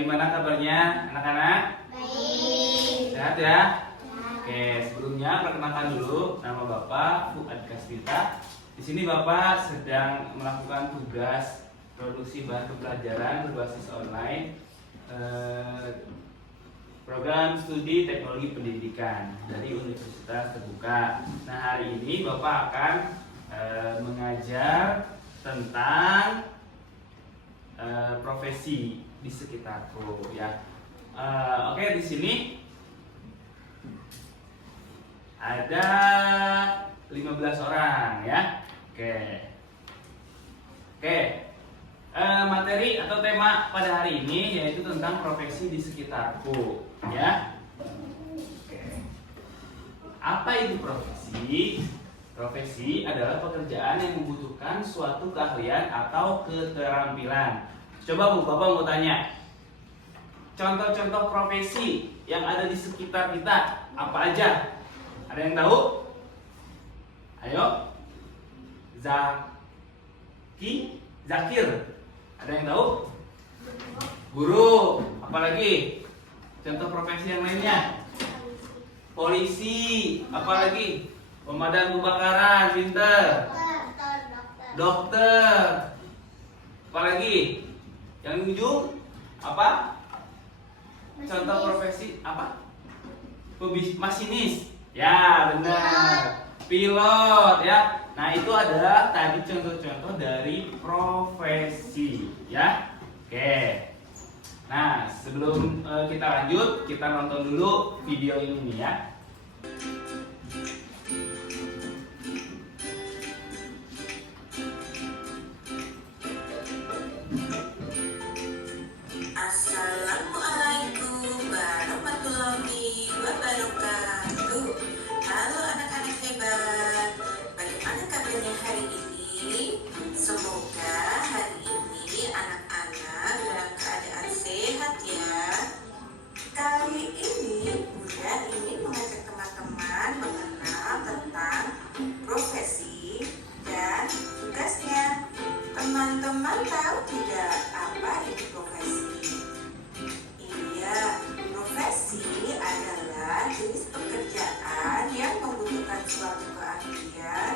Gimana kabarnya anak-anak? Baik. Sehat ya? Oke, sebelumnya perkenalkan dulu, nama Bapak Fuad Kasvita. Di sini Bapak sedang melakukan tugas produksi bahan pembelajaran berbasis online, program studi teknologi pendidikan dari Universitas Terbuka. Nah, hari ini Bapak akan mengajar tentang profesi di sekitarku ya. Oke, di sini ada 15 orang ya. Oke. Materi atau tema pada hari ini yaitu tentang profesi di sekitarku ya. Oke. Apa itu profesi? Profesi adalah pekerjaan yang membutuhkan suatu keahlian atau keterampilan. Coba Bu, Bapak mau tanya, contoh-contoh profesi yang ada di sekitar kita apa aja? Ada yang tahu? Ayo. Zakir. Ada yang tahu? Guru. Apalagi? Contoh profesi yang lainnya? Polisi. Apalagi? Pemadam kebakaran. Pinter. Dokter. Apalagi? Yang di ujung apa? Contoh profesi apa? Masinis. Ya, benar. Pilot ya. Nah, itu adalah tadi contoh-contoh dari profesi ya. Oke. Nah, sebelum kita lanjut, kita nonton dulu video ini nih ya. Assalamualaikum warahmatullahi wabarakatuh. Halo anak-anak hebat, bagaimana kabarnya hari ini? Semoga hari ini anak-anak dalam keadaan sehat ya. Kali ini Bunda ingin mengajak teman-teman mengenal tentang profesi dan tugasnya. Teman-teman tahu tidak apa itu profesi? Iya, profesi adalah jenis pekerjaan yang membutuhkan suatu keahlian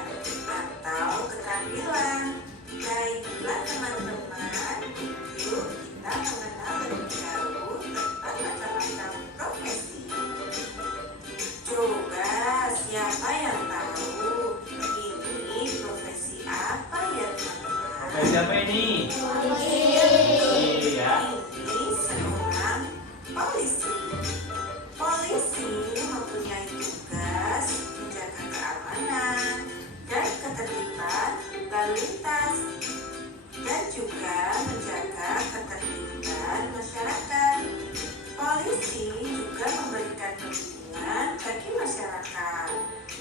atau keterampilan. Baiklah teman-teman, yuk kita mengenal lebih jauh tentang macam-macam profesi. Coba siapa yang tahu ini profesi apa ya teman-teman? Oke, siapa ini? Iya. Ini seorang polisi. Polisi mempunyai tugas menjaga keamanan dan ketertiban lalu lintas dan juga menjaga ketertiban masyarakat. Polisi juga memberikan perlindungan bagi masyarakat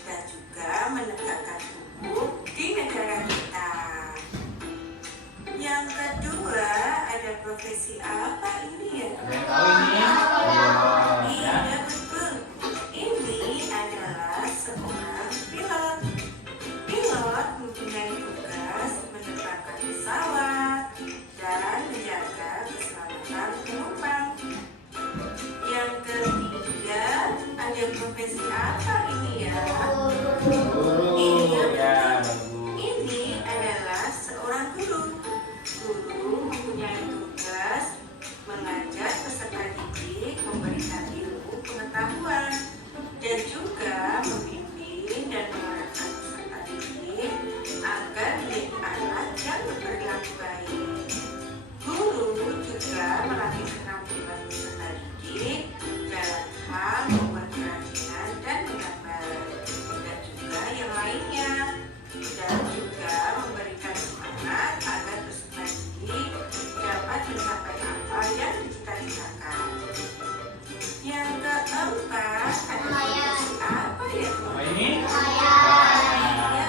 dan juga menegakkan hukum di negara kita. Yang kedua, ada profesi apa ini ya? Ada yang tahu ini? Iya, betul. Ini adalah seorang pilot. Pilot mempunyai tugas menerbangkan pesawat dan menjaga keselamatan penumpang. Yang ketiga, ada profesi apa ini ya? Guru. Ya, bagus. Ini adalah seorang guru. Guru mempunyai tugas mengajar peserta didik, memberikan ilmu pengetahuan, dan juga membimbing dan mengarahkan peserta didik agar menjadi anak yang berperilaku baik. Guru juga melatih keterampilan peserta didik dalam hal membuat kerajinan dan menggambar, dan juga yang lainnya, dan juga memberikan semangat agar peserta didik dapat mencapai apa yang dicita-citakan. Yang keempat, ada profesi apa ya? Apa ini? Ya,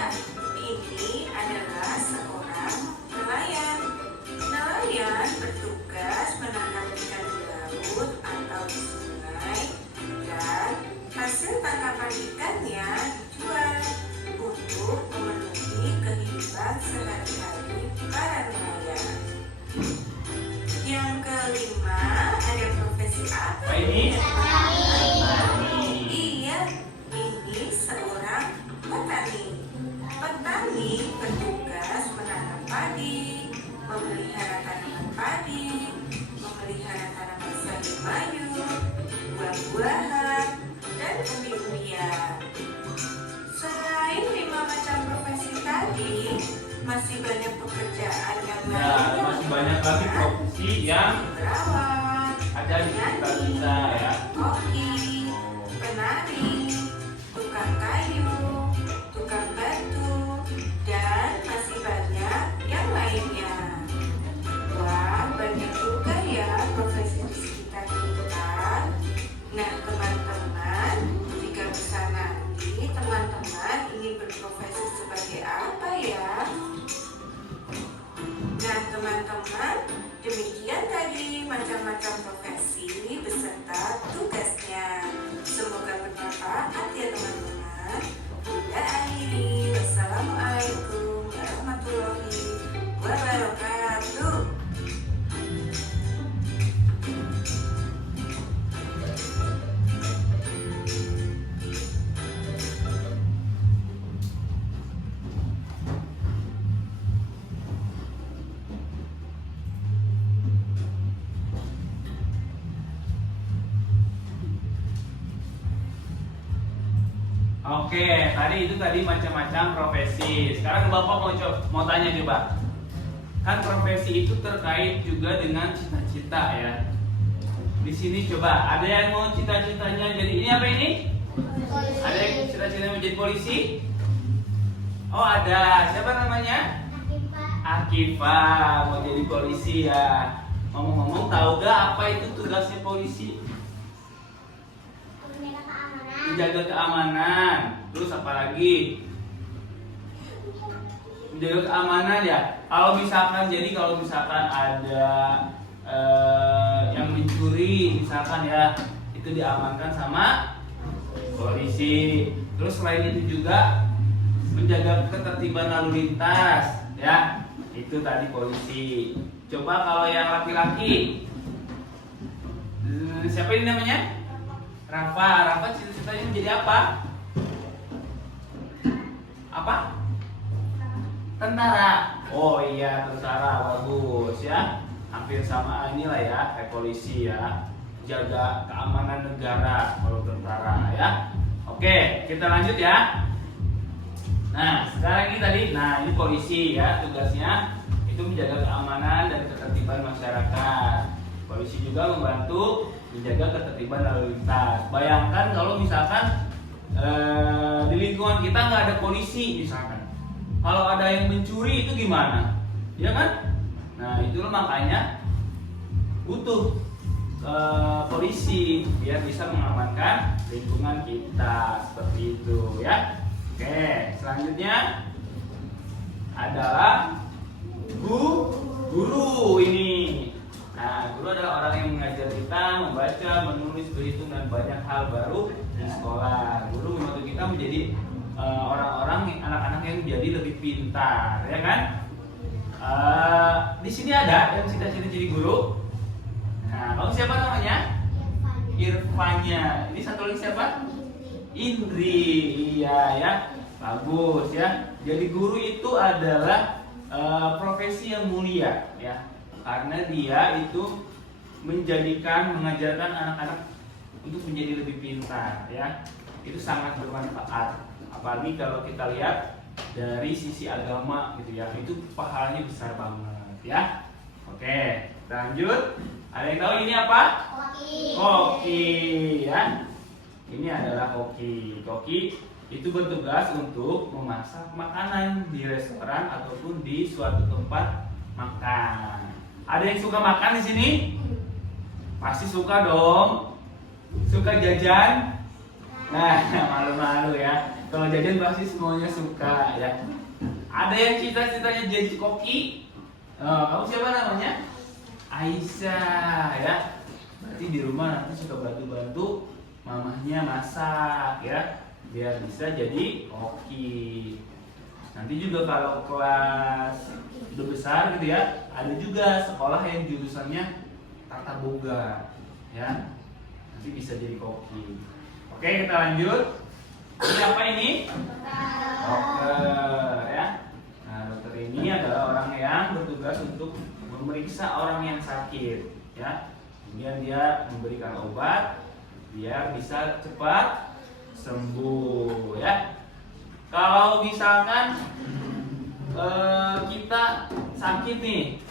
ini adalah seorang nelayan. Nelayan bertugas menangkap ikan di laut atau di sungai, dan hasil tangkapan ikannya dijual untuk memenuhi kehidupan sehari-hari para nelayan. Yang kelima, profesi apa? Apa ini? Petani. Iya, ini seorang petani. Petani bertugas menanam padi, memelihara tanaman padi, memelihara tanaman sayur mayur, buah-buahan, dan umbi-umbian. Selain 5 macam profesi tadi, masih banyak pekerjaan yang Nah, lain. masih banyak lagi profesi yang Perawat, ada di sekitar kita ya. koki, penari, tukang kayu, tukang batu, dan masih banyak yang lainnya. Wah, banyak juga ya profesi di sekitar kita. Nah, teman-teman, jika besar nanti teman-teman ingin berprofesi sebagai apa ya? Nah, teman-teman, demikian tadi macam-macam profesi beserta tugasnya. Semoga bermanfaat ya teman-teman. Bunda akhiri. Wassalamualaikum warahmatullahi wabarakatuh. Oke, tadi macam-macam profesi. Sekarang Bapak mau tanya coba. Kan profesi itu terkait juga dengan cita-cita ya. Di sini coba, ada yang mau cita-citanya jadi ini apa ini? Ada yang cita-citanya menjadi polisi? Oh, ada. Siapa namanya? Akifah mau jadi polisi ya. Ngomong-ngomong, tahu gak apa itu tugasnya polisi? Menjaga keamanan. Terus apa lagi? Menjaga keamanan ya. Kalau misalkan ada yang mencuri misalkan ya, itu diamankan sama polisi. Terus selain itu juga menjaga ketertiban lalu lintas ya. Itu tadi polisi. Coba kalau yang laki-laki, siapa ini namanya? Rafa cita-citanya menjadi apa? Apa? Tentara. Oh iya, tentara, bagus ya. Hampir sama inilah ya, kayak polisi ya. Jaga keamanan negara kalau tentara ya. Oke, kita lanjut ya. Nah, sekarang ini polisi ya, tugasnya itu menjaga keamanan dan ketertiban masyarakat. Polisi juga membantu menjaga ketertiban lalu lintas. Bayangkan kalau misalkan di lingkungan kita nggak ada polisi misalkan, kalau ada yang mencuri itu gimana? Ya kan? Nah itulah makanya butuh polisi biar bisa mengamankan lingkungan kita seperti itu ya. Oke, selanjutnya adalah guru ini. Nah, guru adalah orang yang mengajar kita membaca, menulis, berhitung dan banyak hal baru di sekolah. Guru membantu kita menjadi anak-anak yang menjadi lebih pintar, ya kan? Di sini ada yang cita-cita jadi guru. Nah, kamu siapa namanya? Irfanya. Ini satu lagi siapa? Indri. Iya ya, bagus ya. Jadi guru itu adalah profesi yang mulia ya. Karena dia itu mengajarkan anak-anak untuk menjadi lebih pintar ya. Itu sangat bermanfaat. Apalagi kalau kita lihat dari sisi agama gitu ya, itu pahalanya besar banget ya. Oke, kita lanjut. Ada yang tahu ini apa? Koki ya. Ini adalah koki. Koki itu bertugas untuk memasak makanan di restoran ataupun di suatu tempat makan. Ada yang suka makan di sini? Pasti suka dong. Suka jajan? Nah, malu-malu ya. Kalau jajan pasti semuanya suka ya. Ada yang cita-citanya jadi koki? Kamu siapa namanya? Aisyah ya. Berarti di rumah nanti suka bantu-bantu mamahnya masak ya, biar bisa jadi koki. Nanti juga kalau kelas udah besar gitu ya, ada juga sekolah yang jurusannya tata boga. ya. Nanti bisa jadi koki. Oke, kita lanjut. Ini apa ini? Dokter, ya. Nah, dokter ini adalah orang yang bertugas untuk memeriksa orang yang sakit, ya. Kemudian dia memberikan obat biar bisa cepat sembuh, ya. Kalau misalkan kita sakit nih,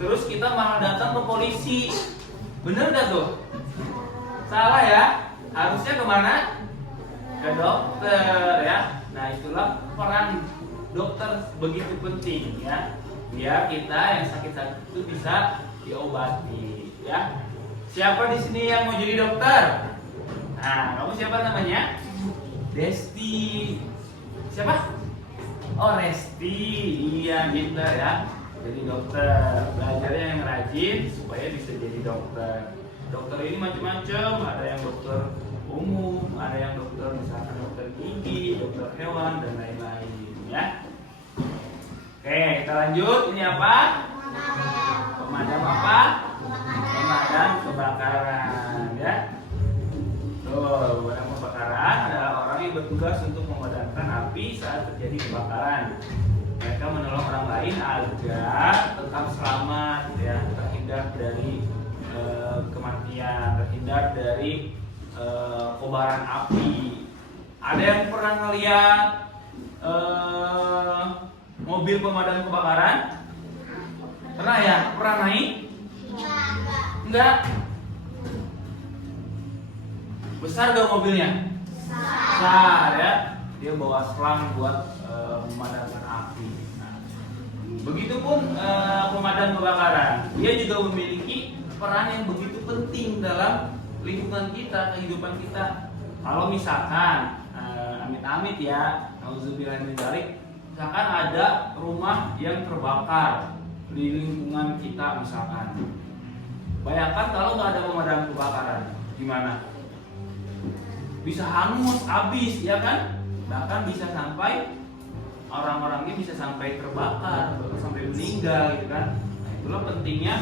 terus kita malah datang ke polisi, bener gak tuh? Salah ya, harusnya kemana? Ke dokter, ya. Nah, itulah peran dokter begitu penting, ya, biar kita yang sakit-sakit itu bisa diobati, ya. Siapa di sini yang mau jadi dokter? Nah, kamu siapa namanya? Desti. Siapa? Oh, Resti. Iya, gitu ya. Jadi dokter, belajarnya yang rajin supaya bisa jadi dokter. Dokter ini macam-macam, ada yang dokter umum, ada yang dokter misalkan dokter gigi, dokter hewan dan lain-lain, ya. Oke, kita lanjut. Ini apa? Pemadam apa? Pemadam kebakaran, ya. Tuh, pemadam kebakaran adalah orang yang bertugas untuk memadamkan api saat terjadi kebakaran. Mereka menolong orang lain agar tetap selamat, ya, terhindar dari kematian, terhindar dari kobaran api. Ada yang pernah ngeliat mobil pemadam kebakaran? Pernah ya? Pernah naik? Enggak. Besar gak mobilnya? Besar, ya. Dia bawa selang buat memadamkan api. Nah, begitupun pemadam kebakaran, dia juga memiliki peran yang begitu penting dalam lingkungan kita, kehidupan kita. Kalau misalkan amit-amit ya, nauzubillah min dzalik, misalkan ada rumah yang terbakar di lingkungan kita misalkan. Bayangkan kalau nggak ada pemadam kebakaran, gimana? Bisa hangus, habis, ya kan? Bahkan bisa sampai orang-orangnya bisa sampai terbakar, bahkan sampai meninggal, gitu kan? Nah, itulah pentingnya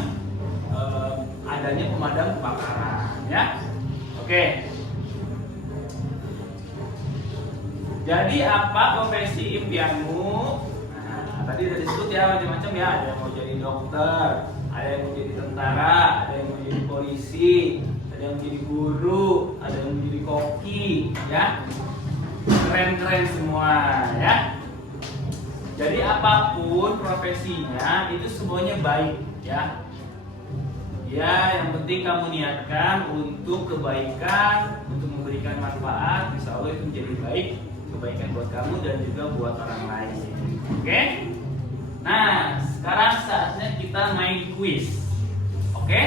adanya pemadam kebakaran, ya. Oke. Jadi apa profesi impianmu? Nah, tadi udah disebut ya macam-macam ya. Ada yang mau jadi dokter, ada yang mau jadi tentara, ada yang mau jadi polisi, ada yang mau jadi guru, ada yang mau jadi koki, ya. Keren-keren semua, ya. Jadi apapun profesinya itu semuanya baik, ya. Ya, yang penting kamu niatkan untuk kebaikan, untuk memberikan manfaat, insya Allah itu menjadi baik, kebaikan buat kamu dan juga buat orang lain. Oke? Nah, sekarang saatnya kita main kuis. Oke?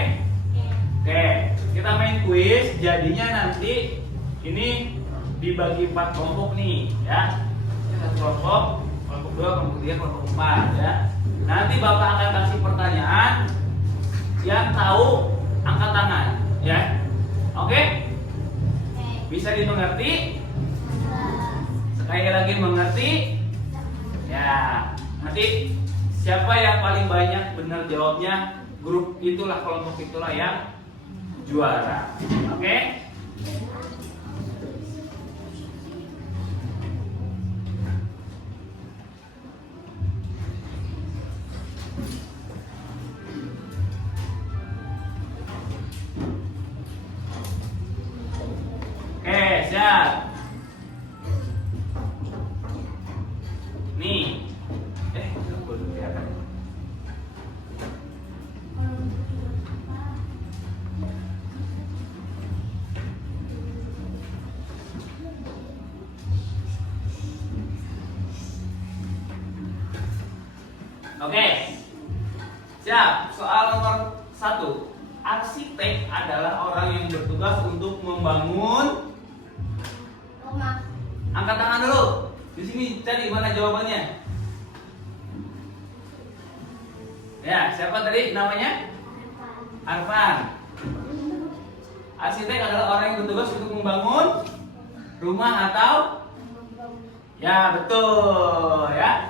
Oke, kita main kuis. Jadinya nanti ini dibagi 4 kelompok nih, ya. Ini satu kelompok, kelompok 2, kelompok 3, kelompok 4, ya. Nanti Bapak akan kasih pertanyaan. Yang tahu angkat tangan, ya. Oke? Bisa dimengerti? Sekali lagi mengerti? Ya. Nanti siapa yang paling banyak benar jawabnya, grup itulah, kelompok itulah yang juara. Oke? Siap. Nih. Belum kelihatan. Oke. Siap. Soal nomor 1. Arsitek adalah orang yang bertugas untuk membangun rumah. Angkat tangan dulu. Di sini cari mana jawabannya. Ya, siapa tadi namanya? Arfan. Arsitek adalah orang yang bertugas untuk membangun rumah atau? Ya, betul, ya.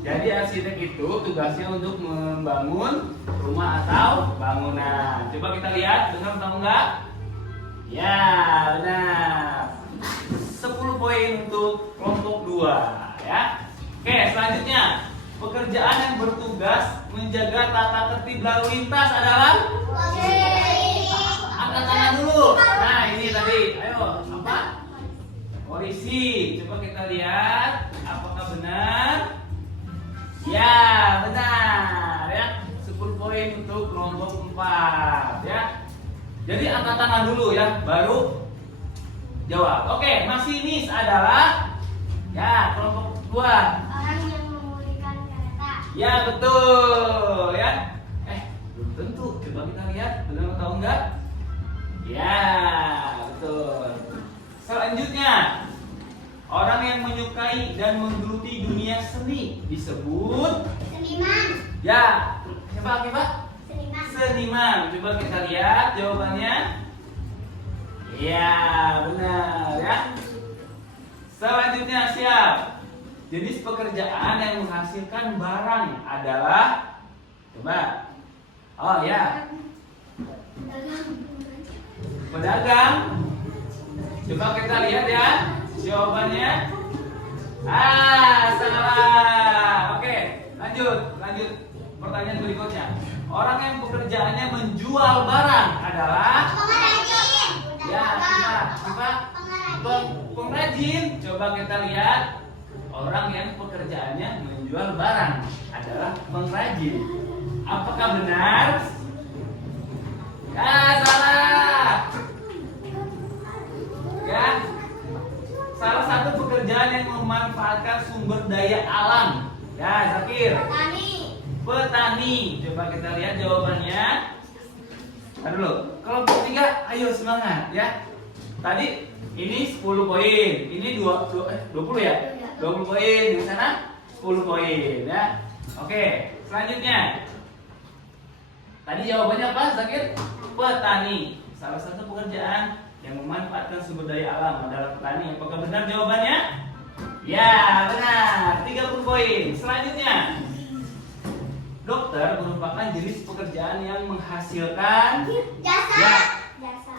Jadi arsitek itu tugasnya untuk membangun rumah atau bangunan. Coba kita lihat, benar atau enggak? Ya, benar. 10 poin untuk kelompok 2 ya. Oke, selanjutnya pekerjaan yang bertugas menjaga tata tertib lalu lintas adalah angkat tangan dulu. Nah, ini tadi. Ayo, apa? Polisi. Coba kita lihat apakah benar? Ya, benar ya. 10 poin untuk kelompok 4 ya. Jadi angkat tangan dulu ya, baru jawab. Oke, masinis adalah ya kelompok 2. Orang yang memulihkan kereta. Ya, betul ya. Belum tentu. Coba kita lihat benar atau enggak? Ya, betul. Selanjutnya, orang yang menyukai dan menggeluti dunia seni disebut Seniman. ya. Coba Seniman. seniman. Coba kita lihat jawabannya. Ya, benar ya. Selanjutnya siap. Jenis pekerjaan yang menghasilkan barang adalah coba. Oh ya, pedagang. Coba kita lihat ya jawabannya. Salah. Oke, lanjut. Pertanyaan berikutnya. Orang yang pekerjaannya menjual barang adalah Pengrajin. ya, coba pengrajin. Coba kita lihat. Orang yang pekerjaannya menjual barang adalah pengrajin. Apakah benar? Ya, salah. Ya. Salah satu pekerjaan yang memanfaatkan sumber daya alam. Ya, Zakir. Petani. Coba kita lihat jawabannya. Aduh dulu. Kelompok 3, ayo semangat ya. Tadi ini 10 poin. Ini 20 ya? 20 poin. Di sana 10 poin ya. Oke, selanjutnya. Tadi jawabannya apa, Zakir? Petani. Salah satu pekerjaan yang memanfaatkan sumber daya alam adalah petani. Apakah benar jawabannya? Ya, benar. 30 poin. Selanjutnya. Dokter merupakan jenis pekerjaan yang menghasilkan Jasa. ya. Jasa.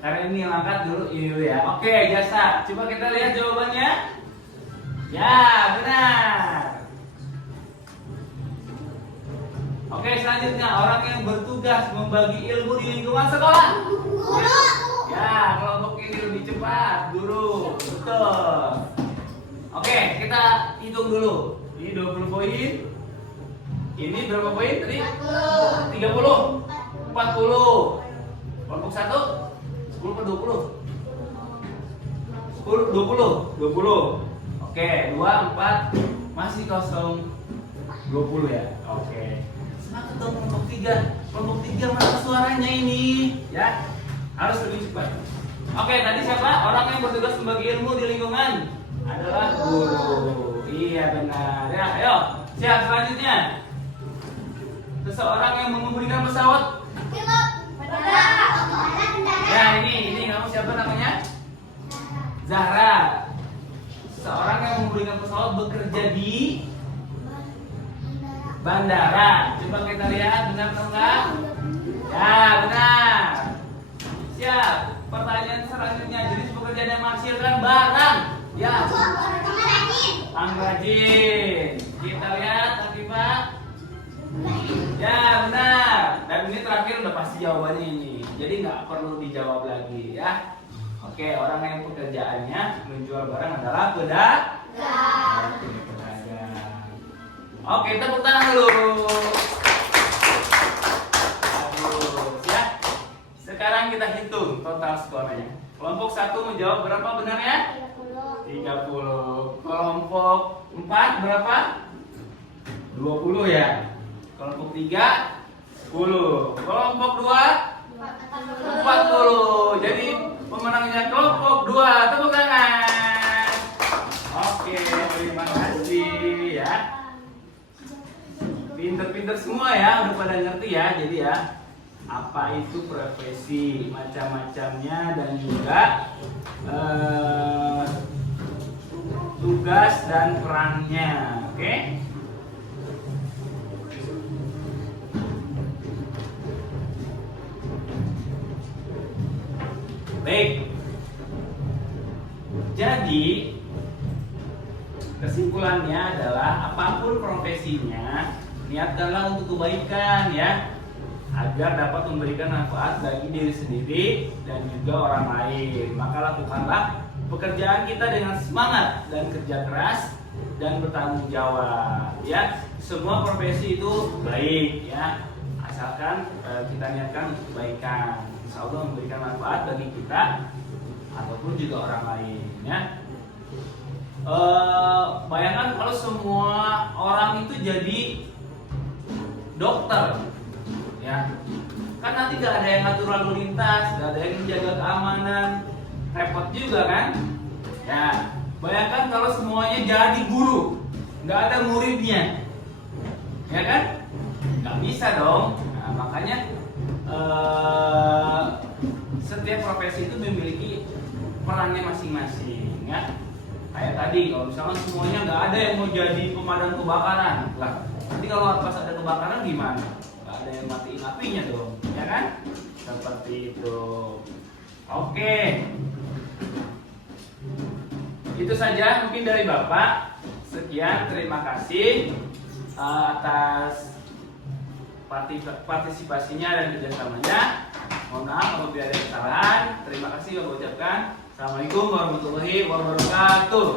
Karena ini yang angkat dulu ini dulu ya. Oke, jasa. Coba kita lihat jawabannya. Ya, benar. Oke, selanjutnya orang yang bertugas membagi ilmu di lingkungan sekolah. Guru. Ya, kelompok ini lebih cepat, guru. Betul. Oke, kita hitung dulu. Ini 20 poin. Ini berapa poin tadi? 30. 40. Kelompok 1 10 per 20. 10 20. Oke, 2 4 masih kosong 20 ya. Oke. Semangat dong kelompok 3. Kelompok 3 mana suaranya ini? Ya. Harus lebih cepat. Oke, tadi siapa? Orang yang bertugas membagi ilmu di lingkungan adalah guru. Iya benar. Ya, ayo. Siap selanjutnya. Seseorang yang mengemudikan pesawat. Pilot. Ya, ini kamu siapa namanya? Zahra. Seseorang yang mengemudikan pesawat bekerja di bandara. Coba kita lihat benar atau enggak? Ya, benar. Siap. Pertanyaan selanjutnya, jenis pekerjaan yang menghasilkan barang. Ya. Pengrajin. Kita lihat akibat. Ya, benar. Dan ini terakhir udah pasti jawabannya ini. Jadi nggak perlu dijawab lagi ya. Oke, orang yang pekerjaannya menjual barang adalah pedagang. Oke, tepuk tangan dulu. Ya. Sekarang kita hitung total skornya. Kelompok 1 menjawab berapa benarnya? 30. Kelompok 4 berapa? 20 ya. Kelompok 3 10. Kelompok 2 40. Jadi pemenangnya kelompok 2. Tepuk tangan. Oke, terima kasih ya. Pinter-pinter semua ya, udah pada ngerti ya. Jadi ya, apa itu profesi, macam-macamnya, dan juga tugas dan perannya. Oke? Baik. Jadi kesimpulannya adalah apapun profesinya, niatkanlah untuk kebaikan ya, agar dapat memberikan manfaat bagi diri sendiri dan juga orang lain. Maka lakukanlah pekerjaan kita dengan semangat dan kerja keras dan bertanggung jawab ya. Semua profesi itu baik ya, asalkan kita niatkan untuk kebaikan. Insya Allah memberikan manfaat bagi kita ataupun juga orang lain ya. Bayangkan kalau semua orang itu jadi dokter ya, kan nanti gak ada yang ngatur lalu lintas, gak ada yang menjaga keamanan, repot juga kan ya. Bayangkan kalau semuanya jadi guru, gak ada muridnya, ya kan? Gak bisa dong. Nah, makanya setiap profesi itu memiliki perannya masing-masing ya. Kayak tadi, kalau misalnya semuanya nggak ada yang mau jadi pemadam kebakaran, lah nanti kalau pas ada kebakaran gimana? Nggak ada yang matiin apinya dong, ya kan? Seperti itu. Oke, itu saja mungkin dari Bapak. Sekian, terima kasih atas partisipasinya dan kerjasamanya. Mohon maaf apabila ada kesalahan. Terima kasih Bapak ucapkan. Assalamualaikum warahmatullahi wabarakatuh.